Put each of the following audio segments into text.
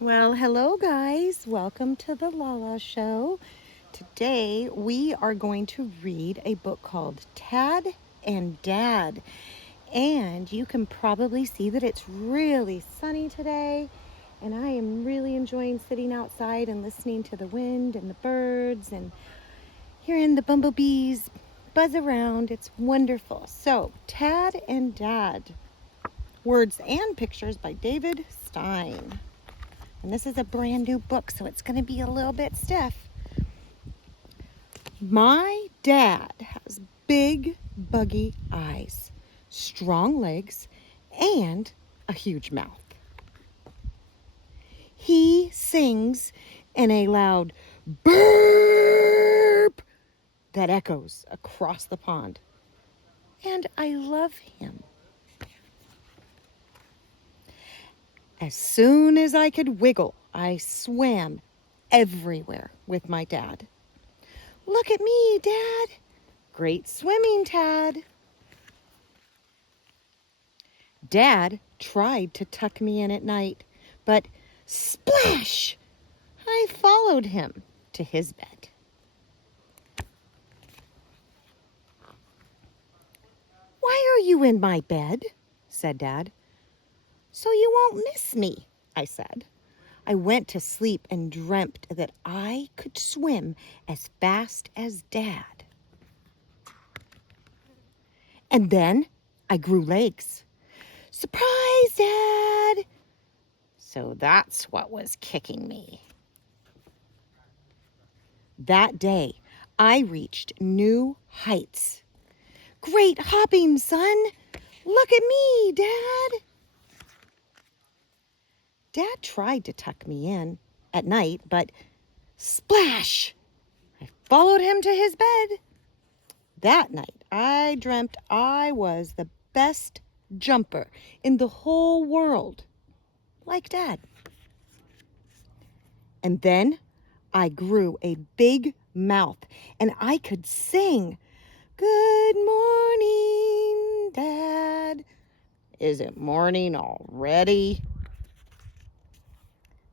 Well, hello guys. Welcome to the Lala Show. Today we are going to read a book called Tad and Dad. And you can probably see that it's really sunny today. And I am really enjoying sitting outside and listening to the wind and the birds and hearing the bumblebees buzz around. It's wonderful. So, Tad and Dad. Words and pictures by David Stein. And this is a brand new book, so it's going to be a little bit stiff. My dad has big, buggy eyes, strong legs, and a huge mouth. He sings in a loud burp that echoes across the pond. And I love him. As soon as I could wiggle, I swam everywhere with my dad. Look at me, Dad. Great swimming, Tad. Dad tried to tuck me in at night, but splash! I followed him to his bed. Why are you in my bed? Said Dad. So you won't miss me, I said. I went to sleep and dreamt that I could swim as fast as Dad. And then I grew legs. Surprise, Dad! So that's what was kicking me. That day, I reached new heights. Great hopping, son! Look at me, Dad! Dad tried to tuck me in at night, but splash! I followed him to his bed. That night, I dreamt I was the best jumper in the whole world, like Dad. And then I grew a big mouth, and I could sing, "Good morning, Dad." Is it morning already?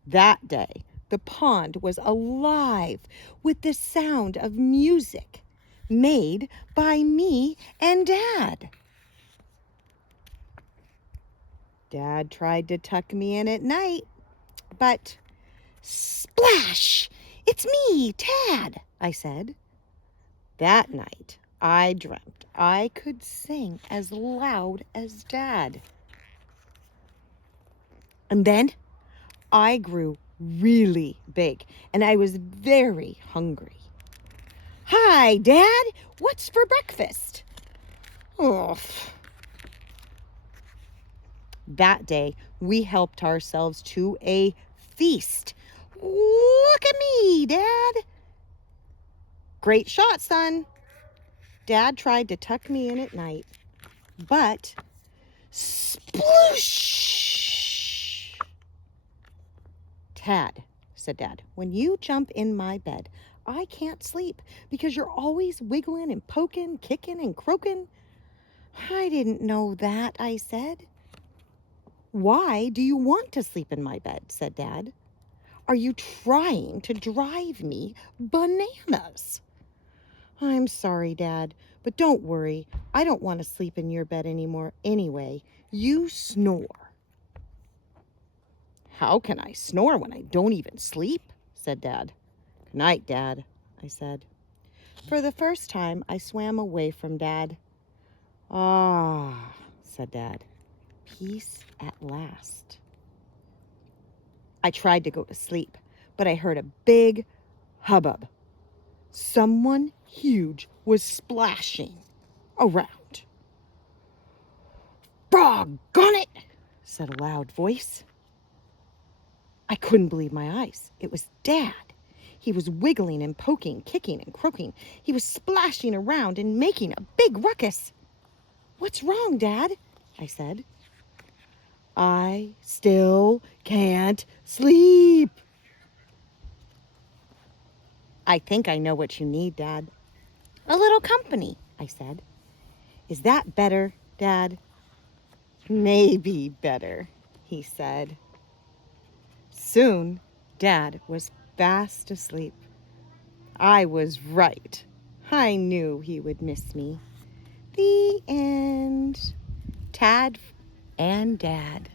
That day, the pond was alive with the sound of music made by me and Dad. Dad tried to tuck me in at night, but splash! It's me, Tad, I said. That night, I dreamt I could sing as loud as Dad. And then I grew really big, and I was very hungry. Hi, Dad. What's for breakfast? Oh. That day, we helped ourselves to a feast. Look at me, Dad. Great shot, son. Dad tried to tuck me in at night, but sploosh! Tad, said Dad, when you jump in my bed, I can't sleep because you're always wiggling and poking, kicking and croaking. I didn't know that, I said. Why do you want to sleep in my bed? Said Dad. Are you trying to drive me bananas? I'm sorry, Dad, but don't worry. I don't want to sleep in your bed anymore anyway. You snore. How can I snore when I don't even sleep? Said Dad. Good night, Dad, I said. For the first time, I swam away from Dad. Ah, said Dad. Peace at last. I tried to go to sleep, but I heard a big hubbub. Someone huge was splashing around. Doggone it, said a loud voice. I couldn't believe my eyes. It was Dad. He was wiggling and poking, kicking and croaking. He was splashing around and making a big ruckus. What's wrong, Dad? I said. I still can't sleep. I think I know what you need, Dad. A little company, I said. Is that better, Dad? Maybe better, he said. Soon, Dad was fast asleep. I was right. I knew he would miss me. The end. Tad and Dad.